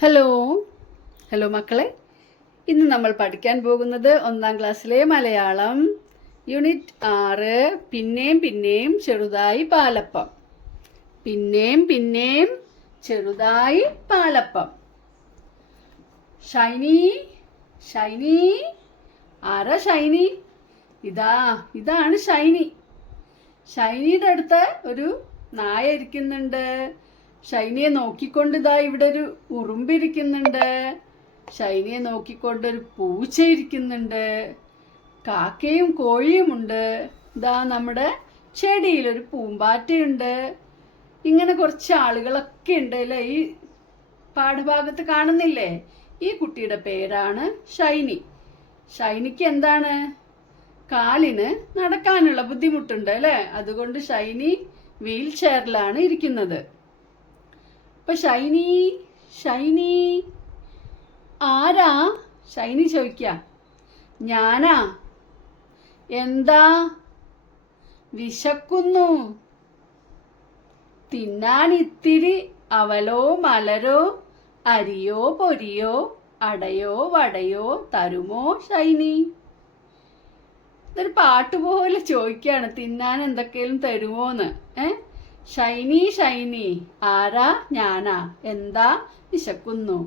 Hello hello മക്കളെ, ഇന്ന് നമ്മൾ പഠിക്കാൻ പോകുന്നത് 1ാം ക്ലാസ്സിലെ മലയാളം യൂണിറ്റ് 6 പിന്നെയും പിന്നെയും ചെറുതായി പാലപ്പം. പിന്നെയും പിന്നെയും ചെറുതായി പാലപ്പം. ഷൈനി ഷൈനി, ആരാ ഷൈനി? ഇതാണ് ഷൈനി. ഷൈനിയുടെ അടുത്ത് ഒരു നായ ഇരിക്കുന്നുണ്ട്. ഷൈനിയെ നോക്കിക്കൊണ്ട് ഇവിടെ ഒരു ഉറുമ്പിരിക്കുന്നുണ്ട്. ഷൈനിയെ നോക്കിക്കൊണ്ട് ഒരു പൂച്ച ഇരിക്കുന്നുണ്ട്. കാക്കയും കോഴിയും ഉണ്ട്. നമ്മുടെ ചെടിയിൽ ഒരു പൂമ്പാറ്റയുണ്ട്. ഇങ്ങനെ കുറച്ച് ആളുകളൊക്കെ ഉണ്ട് അല്ലേ? ഈ പാഠഭാഗത്ത് കാണുന്നില്ലേ? ഈ കുട്ടിയുടെ പേരാണ് ഷൈനി. ഷൈനിക്ക് എന്താണ്? കാലിന് നടക്കാനുള്ള ബുദ്ധിമുട്ടുണ്ട് അല്ലേ? അതുകൊണ്ട് ഷൈനി വീൽ ചെയറിലാണ് ഇരിക്കുന്നത്. അപ്പൊ ഷൈനി ആരാ? ഷൈനി ചോദിക്ക. ഞാനാ. എന്താ? വിശക്കുന്നു. തിന്നാൻ ഇത്തിരി അവലോ മലരോ അരിയോ പൊരിയോ അടയോ വടയോ തരുമോ ഷൈനി? ഇതൊരു പാട്ട് പോലെ ചോദിക്കാണ്, തിന്നാൻ എന്തൊക്കെയും തരുമോന്ന്. ഷൈനി ആരാ? ഞാനാ. എന്താ? വിശക്കുന്നു.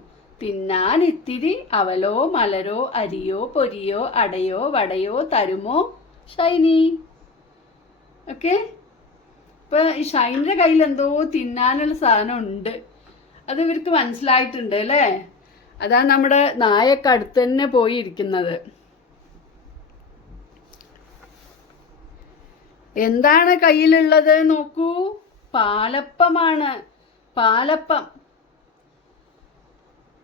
തിന്നാൻ ഇത്തിരി അവലോ മലരോ അരിയോ പൊരിയോ അടയോ വടയോ തരുമോ ഷൈനി? ഓക്കെ. ഇപ്പൊ ഈ ഷൈനിയുടെ കയ്യിൽ എന്തോ തിന്നാനുള്ള സാധനം ഉണ്ട്. അത് ഇവർക്ക് മനസ്സിലായിട്ടുണ്ട് അല്ലേ? അതാണ് നമ്മുടെ നായൊക്കെ അടുത്ത് തന്നെ പോയി ഇരിക്കുന്നത്. എന്താണ് കയ്യിലുള്ളത്? നോക്കൂ, പാലപ്പമാണ്. പാലപ്പം.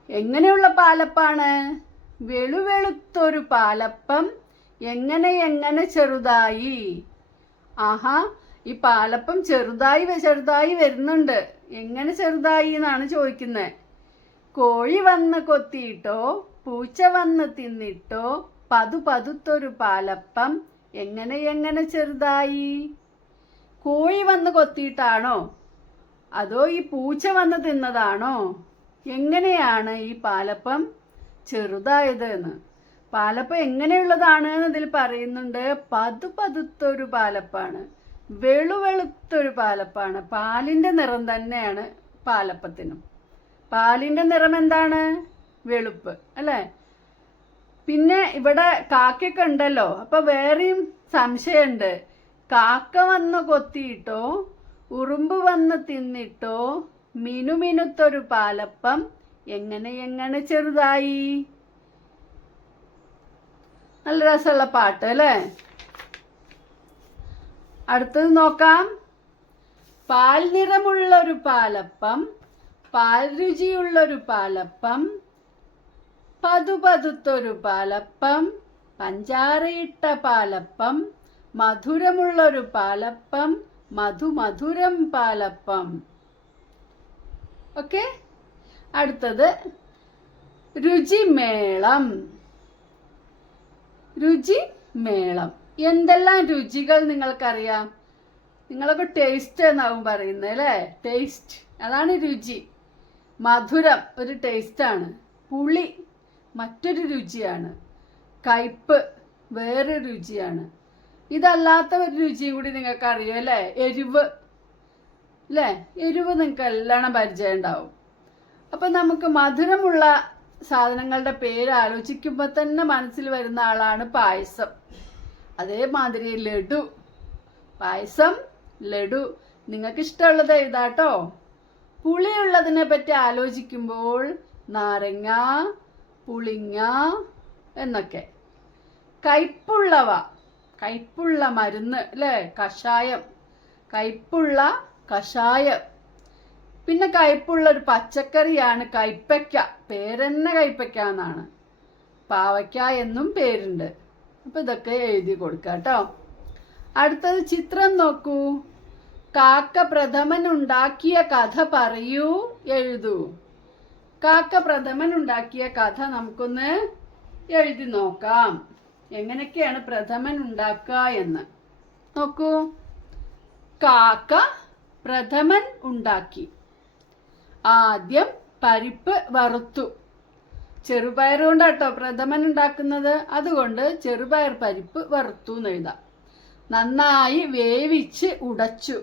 എങ്ങനെയുള്ള പാലപ്പാണ്? വെളുവെളുത്തൊരു പാലപ്പം. എങ്ങനെ ചെറുതായി. ആഹാ, ഈ പാലപ്പം ചെറുതായി വരുന്നുണ്ട്. എങ്ങനെ ചെറുതായി എന്നാണ് ചോദിക്കുന്നത്. കോഴി വന്ന് കൊത്തിയിട്ടോ പൂച്ച വന്ന് തിന്നിട്ടോ പതുത്തൊരു പാലപ്പം. എങ്ങനെ ചെറുതായി? കോഴി വന്ന് കൊത്തിയിട്ടാണോ? അതോ ഈ പൂച്ച വന്ന് തിന്നതാണോ? എങ്ങനെയാണ് ഈ പാലപ്പം ചെറുതായത് എന്ന്? പാലപ്പം എങ്ങനെയുള്ളതാണ് ഇതിൽ പറയുന്നുണ്ട്. പതുത്തൊരു പാലപ്പാണ്. വെളുത്തൊരു പാലപ്പാണ്. പാലിന്റെ നിറം തന്നെയാണ് പാലപ്പത്തിനും. പാലിന്റെ നിറം എന്താണ്? വെളുപ്പ് അല്ലേ? പിന്നെ ഇവിടെ കാക്കയൊക്കെ ഉണ്ടല്ലോ. അപ്പൊ വേറെയും സംശയമുണ്ട്. കാക്ക വന്ന് കൊത്തിയിട്ടോ ഉറുമ്പ് വന്ന് തിന്നിട്ടോ മിനുത്തൊരു പാലപ്പം. എങ്ങനെ ചെറുതായി? നല്ല രസമുള്ള പാട്ട് അല്ലേ? അടുത്തത് നോക്കാം. പാൽ നിറമുള്ളൊരു പാലപ്പം, പാൽ രുചിയുള്ളൊരു പാലപ്പം, പതുത്തൊരു പാലപ്പം, പഞ്ചാരയിട്ട പാലപ്പം, മധുരമുള്ളൊരു പാലപ്പം, മധുരം പാലപ്പം. ഓക്കെ. അടുത്തത് രുചിമേളം. രുചിമേളം. എന്തെല്ലാം രുചികൾ നിങ്ങൾക്കറിയാം? നിങ്ങളൊക്കെ ടേസ്റ്റ് എന്നാവും പറയുന്നത് അല്ലേ? ടേസ്റ്റ്, അതാണ് രുചി. മധുരം ഒരു ടേസ്റ്റാണ്. പുളി മറ്റൊരു രുചിയാണ്. കയ്പ്പ് വേറൊരു രുചിയാണ്. ഇതല്ലാത്ത ഒരു രുചിയും കൂടി നിങ്ങൾക്ക് അറിയാം അല്ലേ? എരിവ് അല്ലേ? എരിവ് നിങ്ങൾക്ക് എല്ലാം പരിചയം ഉണ്ടാവും. അപ്പൊ നമുക്ക് മധുരമുള്ള സാധനങ്ങളുടെ പേര് ആലോചിക്കുമ്പോൾ തന്നെ മനസ്സിൽ വരുന്ന ആളാണ് പായസം. അതേമാതിരി ലഡു. പായസം, ലഡു. നിങ്ങൾക്ക് ഇഷ്ടമുള്ളത് എഴുതാട്ടോ. പുളിയുള്ളതിനെ പറ്റി ആലോചിക്കുമ്പോൾ നാരങ്ങ, പുളിങ്ങ എന്നൊക്കെ. കയ്പുള്ളവ, കയ്പുള്ള മരുന്ന് അല്ലേ? കഷായം. കയ്പുള്ള കഷായം. പിന്നെ കയ്പുള്ള ഒരു പച്ചക്കറിയാണ് കയ്പയ്ക്ക. പേരെന്നെ കയ്പയ്ക്ക എന്നാണ്. പാവയ്ക്ക എന്നും പേരുണ്ട്. അപ്പൊ ഇതൊക്കെ എഴുതി കൊടുക്കാം കേട്ടോ. അടുത്തത് ചിത്രം നോക്കൂ. കാക്ക പ്രഥമൻ ഉണ്ടാക്കിയ കഥ പറയൂ, എഴുതൂ. കാക്ക പ്രഥമൻ ഉണ്ടാക്കിയ കഥ നമുക്കൊന്ന് എഴുതി നോക്കാം. എങ്ങനെയൊക്കെയാണ് പ്രഥമൻ ഉണ്ടാക്കുക എന്ന് നോക്കൂ. കാക്ക പ്രഥമൻ ഉണ്ടാക്കി. ആദ്യം പരിപ്പ് വറുത്തു. ചെറുപയർ കൊണ്ടാട്ടോ പ്രഥമൻ ഉണ്ടാക്കുന്നത്, അതുകൊണ്ട് ചെറുപയർ പരിപ്പ് വറുത്തു എന്ന് എഴുതാം. നന്നായി വേവിച്ച് ഉടച്ചു.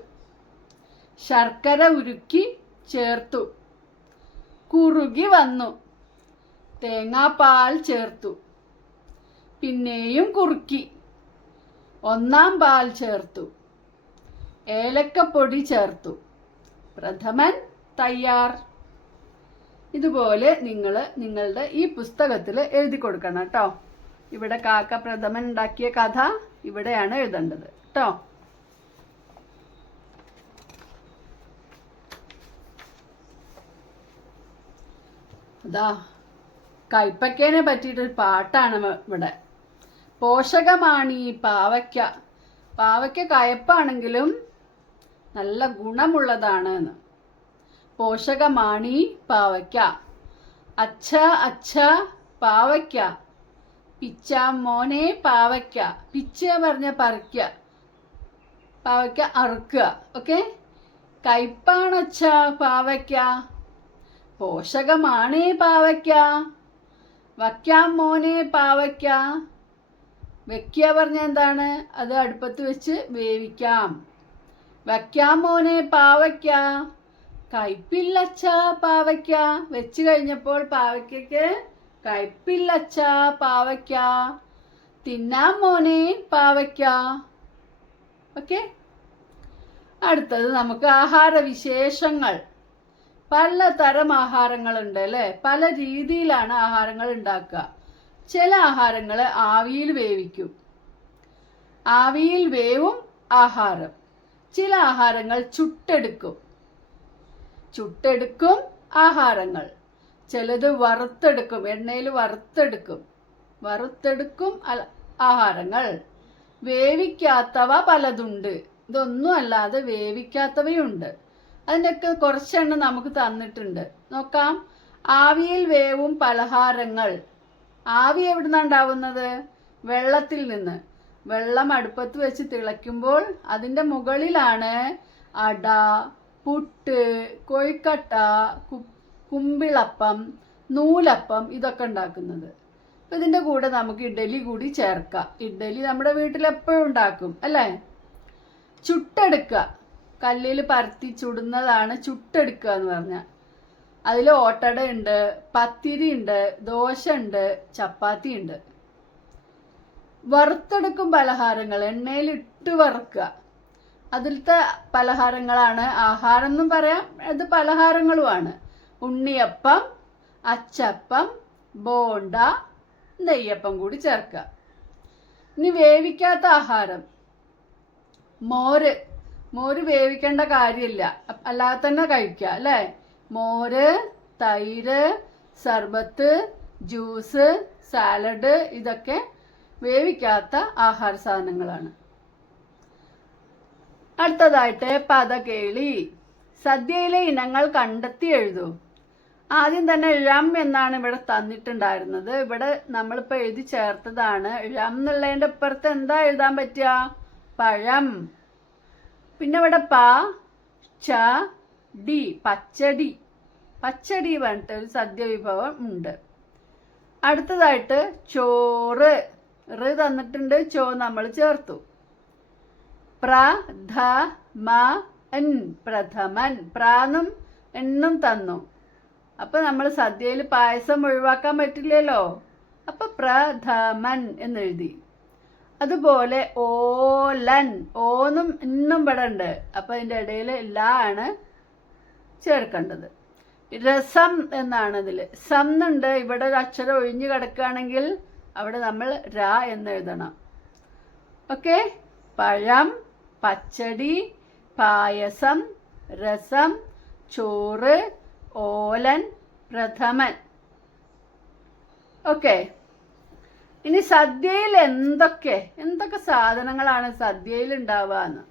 ശർക്കര ഉരുക്കി ചേർത്തു. കുറുകി വന്നു. തേങ്ങാപ്പാൽ ചേർത്തു. പിന്നെയും കുറുക്കി. ഒന്നാം പാൽ ചേർത്തു. ഏലക്കപ്പൊടി ചേർത്തു. പ്രഥമൻ തയ്യാർ. ഇതുപോലെ നിങ്ങൾ നിങ്ങളുടെ ഈ പുസ്തകത്തിൽ എഴുതി കൊടുക്കണം കേട്ടോ. ഇവിടെ കാക്ക പ്രഥമൻ ഉണ്ടാക്കിയ കഥ ഇവിടെയാണ് എഴുതേണ്ടത് കേട്ടോ. അതാ കൈപ്പക്കേനെ പറ്റിയിട്ടൊരു പാട്ടാണ് ഇവിടെ. പോഷകമാണ് ഈ പാവയ്ക്ക. പാവയ്ക്ക കയപ്പാണെങ്കിലും നല്ല ഗുണമുള്ളതാണ് എന്ന്. പോഷകമാണി പാവയ്ക്ക. അച്ഛ അച്ഛ പാവയ്ക്ക. പിച്ച മോനെ പാവയ്ക്ക. പിച്ച പറഞ്ഞ പറിക്ക, പാവയ്ക്ക അറുക്കുക. ഓക്കെ. കയ്പാണച്ച പാവയ്ക്ക. പോഷകമാണേ പാവയ്ക്ക. വയ്ക്കാം മോനെ പാവയ്ക്ക. വെക്കുക പറഞ്ഞ എന്താണ്? അത് അടുപ്പത്ത് വെച്ച് വേവിക്കാം. വയ്ക്കാം മോനെ പാവയ്ക്ക. കയ്പില്ലച്ച പാവയ്ക്ക. വെച്ച് കഴിഞ്ഞപ്പോൾ പാവയ്ക്കയ്ക്ക് കയ്പില്ലച്ച പാവയ്ക്ക. തിന്നാം മോനെ പാവയ്ക്ക. ഓക്കെ. അടുത്തത് നമുക്ക് ആഹാരവിശേഷങ്ങൾ. പലതരം ആഹാരങ്ങളുണ്ട് അല്ലേ? പല രീതിയിലാണ് ആഹാരങ്ങൾ ഉണ്ടാക്കുക. ചില ആഹാരങ്ങൾ ആവിയിൽ വേവിക്കും. ആവിയിൽ വേവും ആഹാരം. ചില ആഹാരങ്ങൾ ചുട്ടെടുക്കും. ചുട്ടെടുക്കും ആഹാരങ്ങൾ. ചിലത് വറുത്തെടുക്കും, എണ്ണയിൽ വറുത്തെടുക്കും. വറുത്തെടുക്കും ആഹാരങ്ങൾ. വേവിക്കാത്തവ പലതുണ്ട്. ഇതൊന്നും അല്ലാതെ വേവിക്കാത്തവയുണ്ട്. അതിൻ്റെയൊക്കെ കുറച്ചെണ്ണം നമുക്ക് തന്നിട്ടുണ്ട്. നോക്കാം. ആവിയിൽ വേവും പലഹാരങ്ങൾ. ആവി എവിടുന്നാണ് ഉണ്ടാവുന്നത്? വെള്ളത്തിൽ നിന്ന്. വെള്ളം അടുപ്പത്ത് വെച്ച് തിളയ്ക്കുമ്പോൾ അതിൻ്റെ മുകളിലാണ് അട, പുട്ട്, കൊഴുക്കട്ട, കുമ്പിളപ്പം, നൂലപ്പം ഇതൊക്കെ ഉണ്ടാക്കുന്നത്. അപ്പം ഇതിൻ്റെ കൂടെ നമുക്ക് ഇഡ്ഡലി കൂടി ചേർക്കാം. ഇഡ്ഡലി നമ്മുടെ വീട്ടിലെപ്പോഴും ഉണ്ടാക്കും അല്ലേ? ചുട്ടെടുക്കുക. കല്ലിൽ പരത്തി ചുടുന്നതാണ് ചുട്ടെടുക്കുക എന്ന് പറഞ്ഞാൽ. അതിൽ ഓട്ടട ഉണ്ട്, പത്തിരി ഉണ്ട്, ദോശ ഉണ്ട്, ചപ്പാത്തി ഉണ്ട്. വറുത്തെടുക്കും പലഹാരങ്ങൾ. എണ്ണയിലിട്ട് വറുക്കുക. അതിലത്തെ പലഹാരങ്ങളാണ് ആഹാരം എന്നും പറയാം, അത് പലഹാരങ്ങളുമാണ്. ഉണ്ണിയപ്പം, അച്ചപ്പം, ബോണ്ട, നെയ്യപ്പം കൂടി ചേർക്കുക. ഇനി വേവിക്കാത്ത ആഹാരം. മോര്. മോര് വേവിക്കേണ്ട കാര്യമില്ല, അല്ലാതെ തന്നെ കഴിക്കുക അല്ലേ? മോര്, തൈര്, സർബത്ത്, ജ്യൂസ്, സാലഡ് ഇതൊക്കെ വേവിക്കാത്ത ആഹാര സാധനങ്ങളാണ്. അടുത്തതായിട്ട് പദകേളി. സദ്യയിലെ ഇനങ്ങൾ കണ്ടെത്തി എഴുതൂ. ആദ്യം തന്നെ ഴം എന്നാണ് ഇവിടെ തന്നിട്ടുണ്ടായിരുന്നത്. ഇവിടെ നമ്മളിപ്പോൾ എഴുതി ചേർത്തതാണ്. ഴം എന്നുള്ളതിൻ്റെ അപ്പുറത്ത് എന്താ എഴുതാൻ പറ്റുക? പഴം. പിന്നെ ഇവിടെ പ, ച, ഡി, പച്ചടി. പച്ചടി പറഞ്ഞിട്ട് ഒരു സദ്യ വിഭവം ഉണ്ട്. അടുത്തതായിട്ട് ചോറ്. റ് തന്നിട്ടുണ്ട്, ചോ നമ്മൾ ചേർത്തു. പ്രഥമൻ. പ്രഥമൻ. പ്രാന്നും എന്നും തന്നു. അപ്പൊ നമ്മൾ സദ്യയിൽ പായസം ഒഴിവാക്കാൻ പറ്റില്ലല്ലോ. അപ്പൊ പ്രഥമൻ എന്നെഴുതി. അതുപോലെ ഓലൻ. ഓന്നും ഇന്നും ഇവിടെ ഉണ്ട്. അപ്പൊ അതിൻ്റെ ഇടയിൽ ല ആണ് ചേർക്കേണ്ടത്. രസം എന്നാണ് ഇതിൽ. സം ഉണ്ട്. ഇവിടെ ഒരു അക്ഷരം ഒഴിഞ്ഞു കിടക്കുകയാണെങ്കിൽ അവിടെ നമ്മൾ ര എന്ന് എഴുതണം. ഓക്കെ. പഴം, പച്ചടി, പായസം, രസം, ചോറ്, ഓലൻ, പ്രഥമൻ. ഓക്കെ. ഇനി സദ്യയിൽ എന്തൊക്കെ സാധനങ്ങളാണ് സദ്യയിൽ ഉണ്ടാവുക എന്ന്.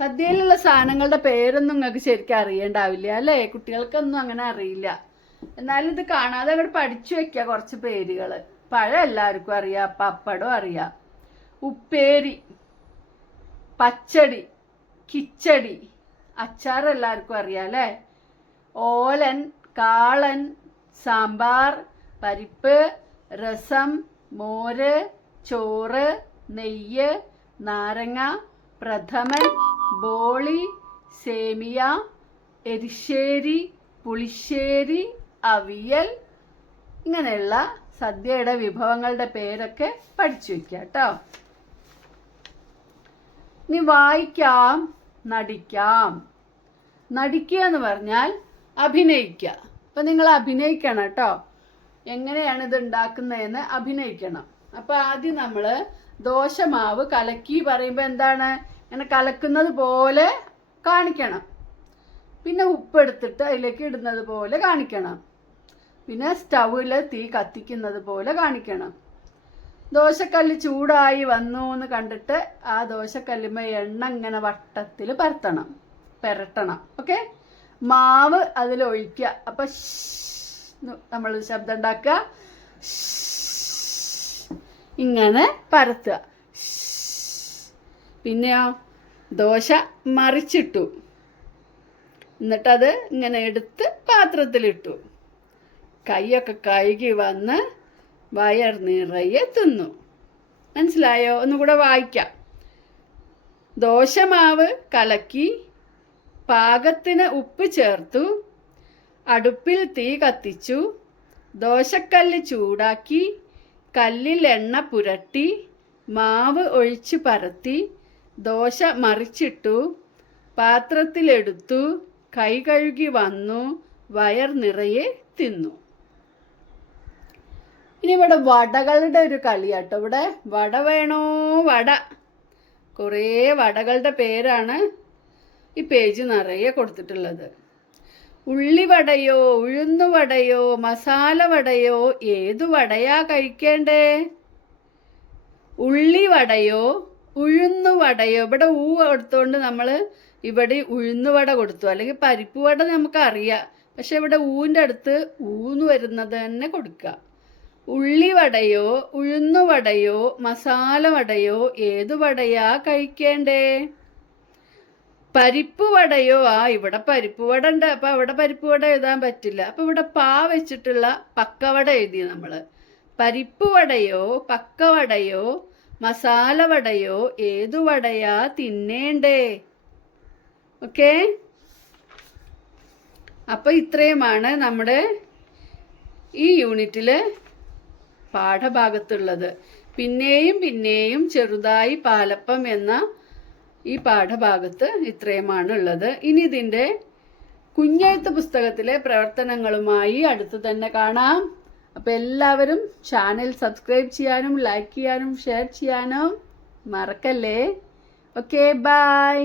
സദ്യയിലുള്ള സാധനങ്ങളുടെ പേരൊന്നും നിങ്ങൾക്ക് ശരിക്കും അറിയണ്ടാവില്ല അല്ലേ? കുട്ടികൾക്കൊന്നും അങ്ങനെ അറിയില്ല. എന്നാലും ഇത് കാണാതെ അങ്ങോട്ട് പഠിച്ചു വെക്കുക കുറച്ച് പേരുകൾ. പഴം എല്ലാവർക്കും അറിയാം, പപ്പടം അറിയാം, ഉപ്പേരി, പച്ചടി, കിച്ചടി, അച്ചാർ എല്ലാവർക്കും അറിയാം അല്ലേ? ഓലൻ, കാളൻ, സാമ്പാർ, പരിപ്പ്, രസം, മോര്, ചോറ്, നെയ്യ്, നാരങ്ങ, പ്രഥമൻ, ബോളി, സേമിയ, എരിശ്ശേരി, പുളിശ്ശേരി, അവിയൽ, ഇങ്ങനെയുള്ള സദ്യയുടെ വിഭവങ്ങളുടെ പേരൊക്കെ പഠിച്ചു വെക്കുക കേട്ടോ. ഇനി വായിക്കാം, നടിക്കാം. നടിക്കുക എന്ന് പറഞ്ഞാൽ അഭിനയിക്കുക. അപ്പം നിങ്ങൾ അഭിനയിക്കണം കേട്ടോ. എങ്ങനെയാണ് ഇത് ഉണ്ടാക്കുന്നതെന്ന് അഭിനയിക്കണം. അപ്പം ആദ്യം നമ്മൾ ദോശമാവ് കലക്കി പറയുമ്പോൾ എന്താണ്, ഇങ്ങനെ കലക്കുന്നത് പോലെ കാണിക്കണം. പിന്നെ ഉപ്പെടുത്തിട്ട് അതിലേക്ക് ഇടുന്നത് പോലെ കാണിക്കണം. പിന്നെ സ്റ്റൗവിൽ തീ കത്തിക്കുന്നത് പോലെ കാണിക്കണം. ദോശക്കല്ല് ചൂടായി വന്നു എന്ന് കണ്ടിട്ട് ആ ദോശക്കല്ലുമ്മ എണ്ണ ഇങ്ങനെ വട്ടത്തിൽ പെരട്ടണം. ഓക്കെ, മാവ് അതിലൊഴിക്കുക. അപ്പം നമ്മൾ ശബ്ദം ഉണ്ടാക്കുക, ഇങ്ങനെ പരത്തുക. പിന്നെയോ ദോശ മറിച്ചിട്ടു, എന്നിട്ടത് ഇങ്ങനെ എടുത്ത് പാത്രത്തിലിട്ടു. കൈയൊക്കെ കഴുകി വന്ന് വയർ നിറയെ തിന്നു. മനസ്സിലായോ? ഒന്നുകൂടെ വായിക്കാം. ദോശമാവ് കലക്കി, പാകത്തിന് ഉപ്പ് ചേർത്തു, അടുപ്പിൽ തീ കത്തിച്ചു, ദോശക്കല്ല് ചൂടാക്കി, കല്ലിൽ എണ്ണ പുരട്ടി, മാവ് ഒഴിച്ച് പരത്തി, ദോശ മറിച്ചിട്ടു, പാത്രത്തിലെടുത്തു, കൈ കഴുകി വന്നു, വയർ നിറയെ തിന്നു. ഇനി ഇവിടെ വടകളുടെ ഒരു കളിയാട്ടോ. ഇവിടെ വട വേണോ, വട. കുറേ വടകളുടെ പേരാണ് ഈ പേജ് നിറയെ കൊടുത്തിട്ടുള്ളത്. ഉള്ളിവടയോ, ഉഴുന്നുവടയോ, മസാല വടയോ, ഏതു വടയാ കഴിക്കേണ്ടേ? ഉള്ളിവടയോ, ഉഴുന്നുവടയോ? ഇവിടെ ഊ കൊടുത്തോണ്ട് നമ്മൾ ഇവിടെ ഉഴുന്നുവട കൊടുത്തു, അല്ലെങ്കിൽ പരിപ്പ് വട നമുക്കറിയാം. പക്ഷെ ഇവിടെ ഊവിൻ്റെ അടുത്ത് ഊന്ന് വരുന്നത് തന്നെ കൊടുക്കുക. ഉള്ളിവടയോ, ഉഴുന്നുവടയോ, മസാല വടയോ, ഏതു വടയാ കഴിക്കേണ്ടേ? പരിപ്പ് വടയോ? ഇവിടെ പരിപ്പ് വട ഉണ്ട്, അപ്പം അവിടെ പരിപ്പ് വട എഴുതാൻ പറ്റില്ല. അപ്പം ഇവിടെ പാ വെച്ചിട്ടുള്ള പക്കവട എഴുതി നമ്മൾ. പരിപ്പ് വടയോ, പക്കവടയോ, മസാല വടയോ, ഏതു വടയാ തിന്നേണ്ടേ? ഓക്കെ, അപ്പം ഇത്രയുമാണ് നമ്മുടെ ഈ യൂണിറ്റിൽ പാഠഭാഗത്തുള്ളത്. പിന്നെയും പിന്നെയും ചെറുതായി പാലപ്പം എന്ന ഈ പാഠഭാഗത്ത് ഇത്രയുമാണ് ഉള്ളത്. ഇനി ഇതിൻ്റെ കുഞ്ഞെഴുത്ത് പുസ്തകത്തിലെ പ്രവർത്തനങ്ങളുമായി അടുത്ത് തന്നെ കാണാം. അപ്പോൾ എല്ലാവരും ചാനൽ സബ്സ്ക്രൈബ് ചെയ്യാനും ലൈക്ക് ചെയ്യാനും ഷെയർ ചെയ്യാനും മറക്കല്ലേ. Okay, by.